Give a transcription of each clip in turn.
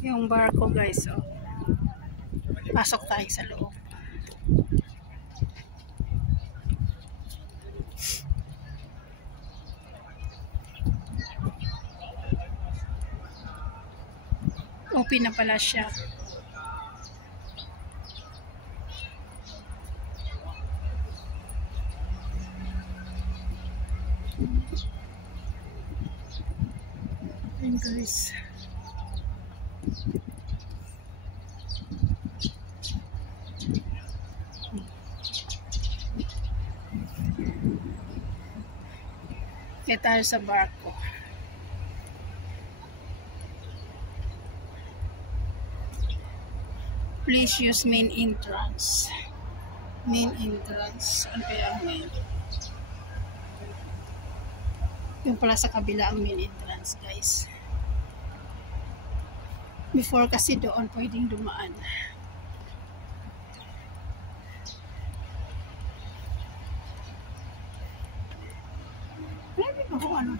Yung barko guys, oh. Pasok tayo sa loob. Open na pala siya. Ayan guys. Kaya tayo sa barko. Please use main entrance. Main entrance. Ano kaya ang main? Yung pala sa kabila ang main entrance guys. Before kasi doon pwedeng dumaan. Hindi ba kung ano?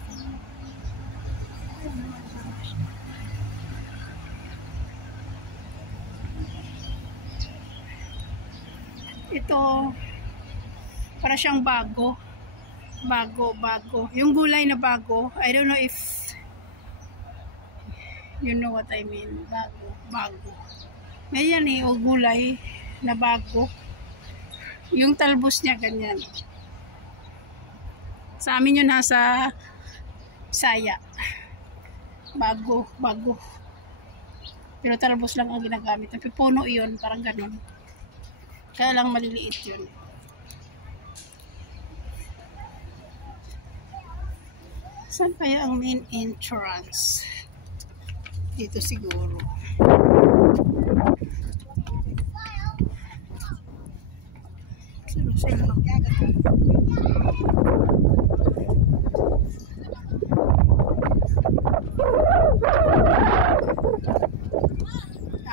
Ito para siyang bago. Bago. Yung gulay na bago. I don't know if you know what I mean. Bago. Ngayon o gulay na bago. Yung talbos niya ganyan. Sa amin yun nasa Saya. Bago. Pero talbos lang ang ginagamit. Tapi puno yun, parang ganun. Kaya lang maliliit yun. Saan kaya ang main entrance? Dito siguro. Sino?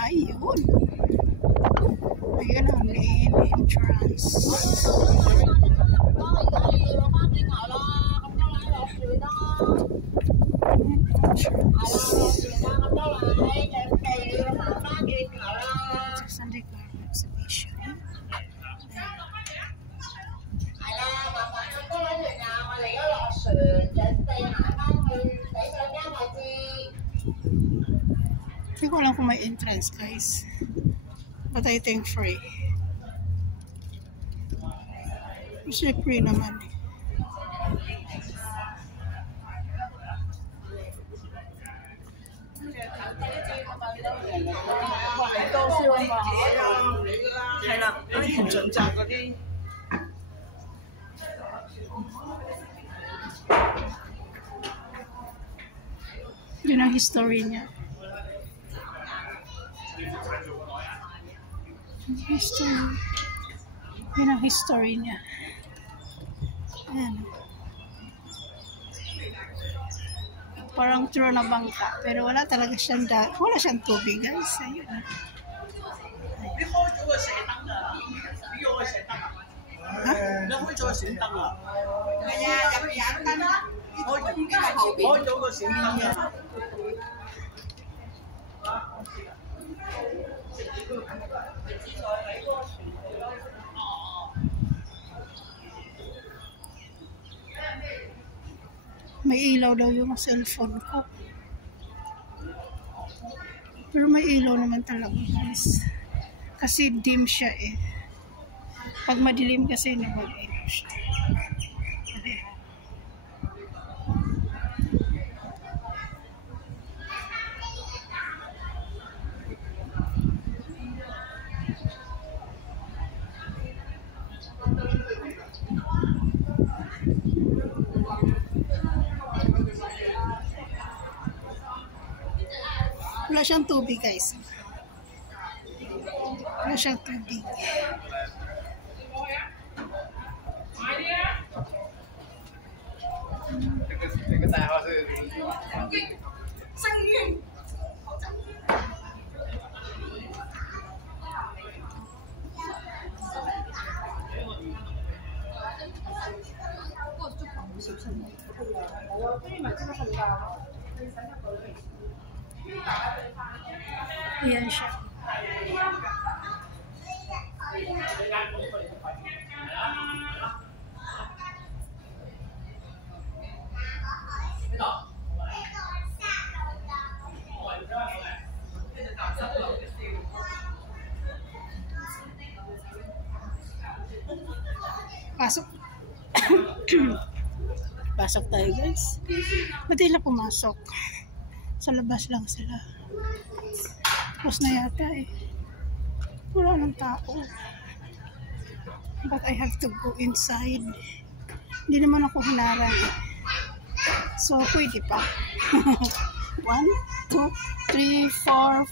Ayun. Ayan ang main entrance. Hindi ko alam kung may entrance guys, but I think free. Kasi free naman eh. Yun ang history niya. Yun ang history niya. Ayan. Parang true na bangka. Pero wala talaga siyang wala siyang tubig guys. Ayun. May ilaw daw yung cellphone ko. Pero may ilaw naman talaga guys. Kasi dim siya eh. Pag madilim kasi nag-ilaw siya. Wala siyang tubig guys. Wala siyang tubig. Ayan siya. Pasok. Pasok tayo guys. Ba't nila pumasok? Sa labas lang sila. Tapos na yata eh. Wala ng tao. But I have to go inside. Hindi naman ako hinarang eh. So pwede pa. 1, 2, 3, 4,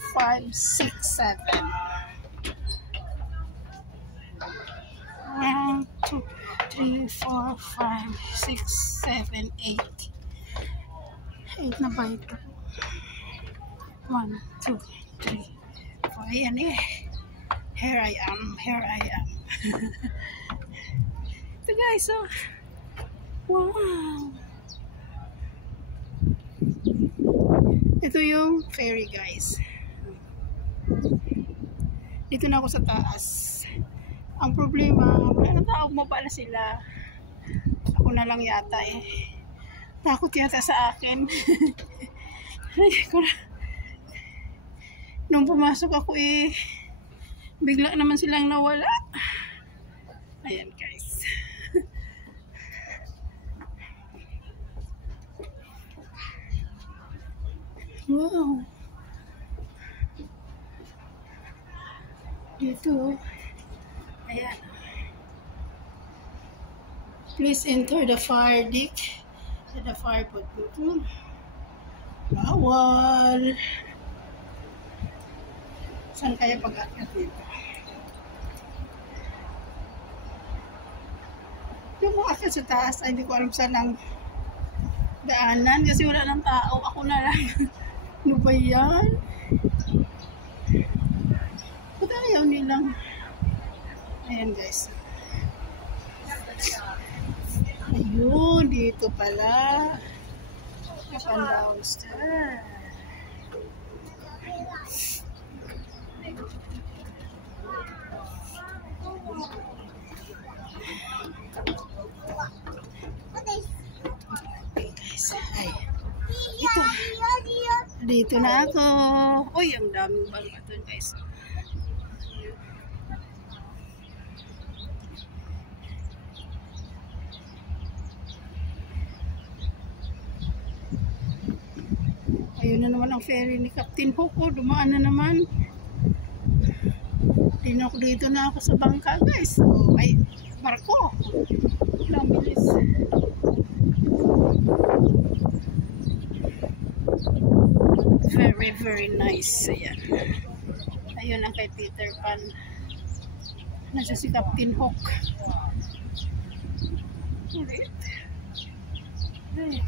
5, 6, 7. 1, 2, 3, 4, 5, 6, 7, 8. 8 na ba ito? 1, 2, 3, 4. Ayan eh. Here I am. Here I am. Ito guys, so. Wow. Ito yung ferry guys. Dito na ako sa taas. Ang problema, wala na tao, mabala sila. Ako na lang yata eh. Takot yata sa akin. Nung pumasok ako eh, bigla naman silang nawala. Ayan guys. Wow. Dito. Ayan. Please enter the fire deck. The fire put dito. Bawal. Saan kaya pag-akyat dito? Yung mga akyat sa taas, ay hindi ko alam saan ang daanan kasi wala ng tao. Ako na lang. Ano ba yan? Ba't ayaw nilang? Ayan guys. Ayun, dito pala. Kapan downstairs. Ito. Dito na ako. Uy, ang daming bangka doon guys. Ayun na naman ang ferry ni Captain Hook. Dumaan na naman. Dito na ako sa bangka guys. So, ay, barko. Ang bilis. Very, very nice. Ayan. Ayun ang kay Peter Pan. Nasa si Captain Hook. Ulit. Ay.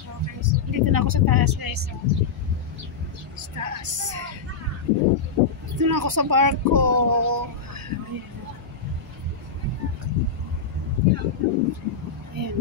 Okay, so dito na ako sa taas guys. Sa taas. Dito na ako sa barko. Ayan. Ayan.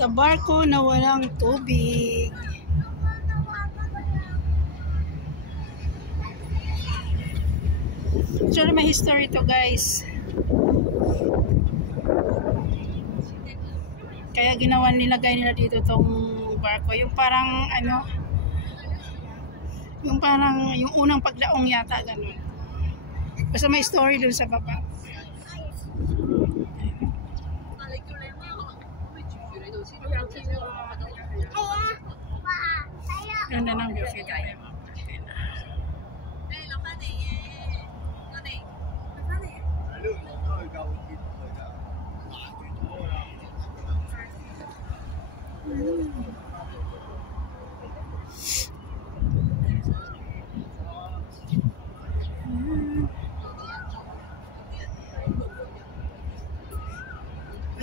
Sa barko na walang tubig. Actually, may history to guys. Kaya nilagay nila dito tong barko. Yung parang ano, yung unang pagdaong yata ganun. Basta may story dun sa baba. Ganda ng view kaya.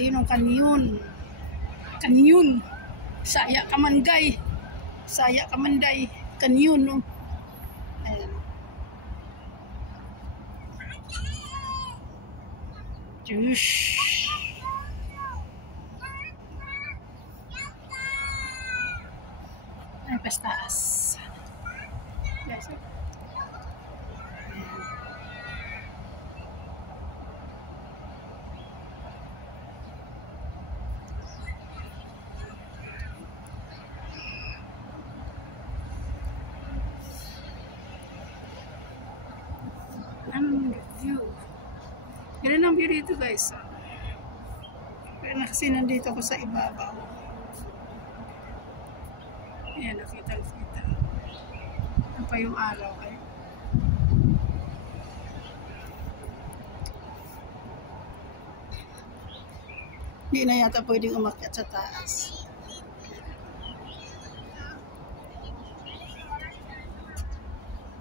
Ayun ang kanyon. Kanyon. Saya Kamanday. Saya Kamanday. Kanyon, no? Ayan. Jush. Ay, pastaas. Yes. Ang view. Ganun ang view dito, guys. Kaya na kasi nandito ako sa ibabaw. Ayan, nakita. Ano pa yung araw, eh? Hindi na yata pwedeng umakyat sa taas.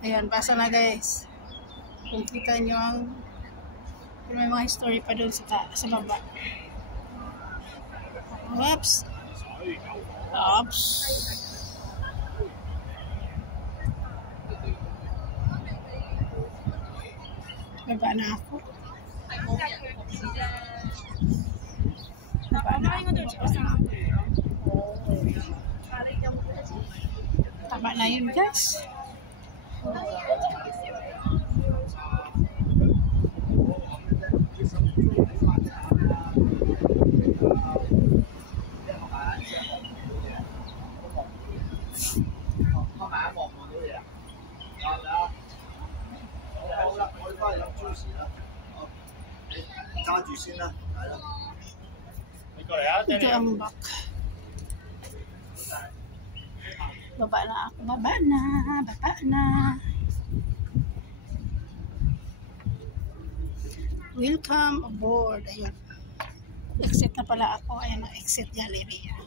Ayan, basa na, guys. Kung kita nyo ang may mga story pa doon sa baba. Oops. Oops. Baba na ako. Tama na yun, guys. Ito ang back. Baba na ako. Baba na. Welcome aboard. Ayun. Exit na pala ako. Ayan ang exit gallery. Ayan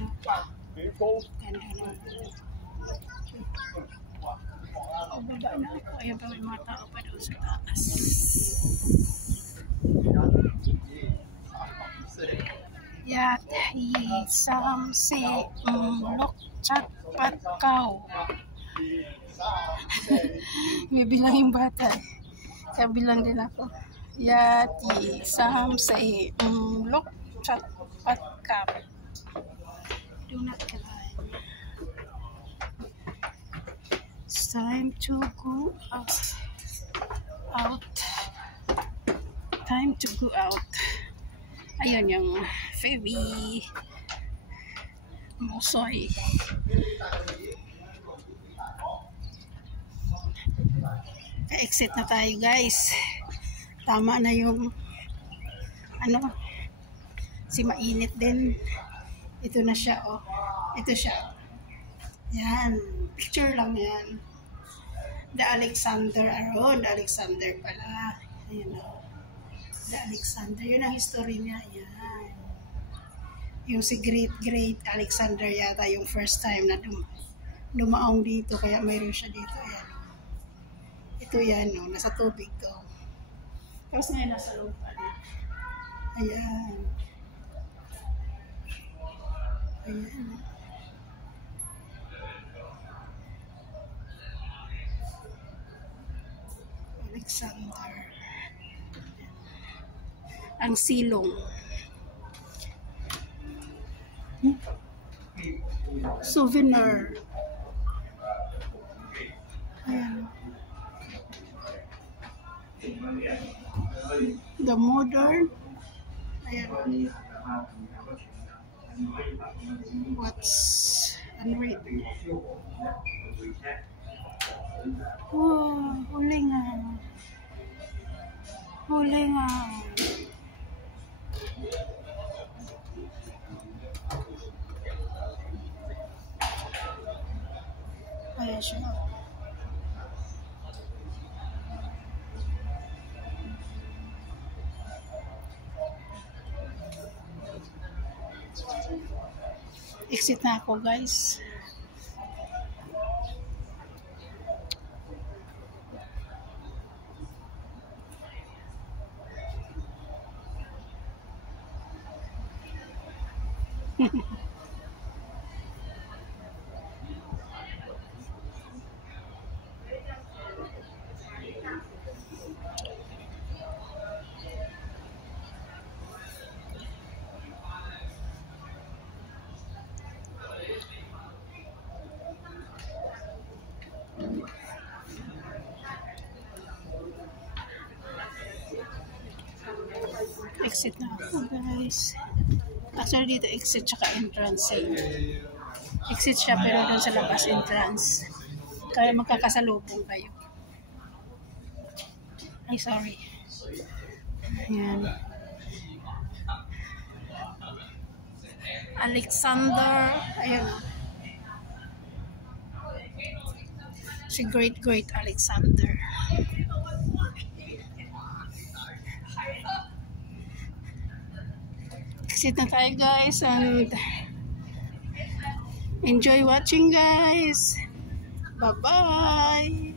o. Ganda na. Baba na ako. Ayan pa may mga tao pa doon sa taas. Yat hi sam se lok chat pat kau. May bilang yung bata. Kaya bilang din ako. Yat hi sam se lok chat pat kau. Do not climb. It's time to go out. Time to go out. Ayan yung ferry. Mosoy. Exit na tayo, guys. Tama na yung si mainit din. Ito na siya, oh. Ito siya. Yan. Picture lang yan. The Alexander Aron. The Alexander pala. Ayan, oh. The Alexander. Yun ang history niya. Yan. Yung si Great Alexander yata yung first time na dumaong dito. Kaya mayroon siya dito. Yan. Ito yan. No? Nasa tubig to. Tapos ngayon nasa loob pa na. Ayan. Ayan. Alexander. Ang silong. Souvenir. Ayan. The modern. Ayan. What's unwritten? Wow, huli nga. Huli nga. Ayan siya. Exit na ako, guys. Exit na ako, guys. Actually, dito exit tsaka entrance. Exit siya pero doon sa labas entrance. Kaya magkakasalubong kayo. Ay, sorry. Ayan. Alexander. Ayun. Si Great Alexander. Exit na tayo, guys, and enjoy watching, guys. Bye-bye.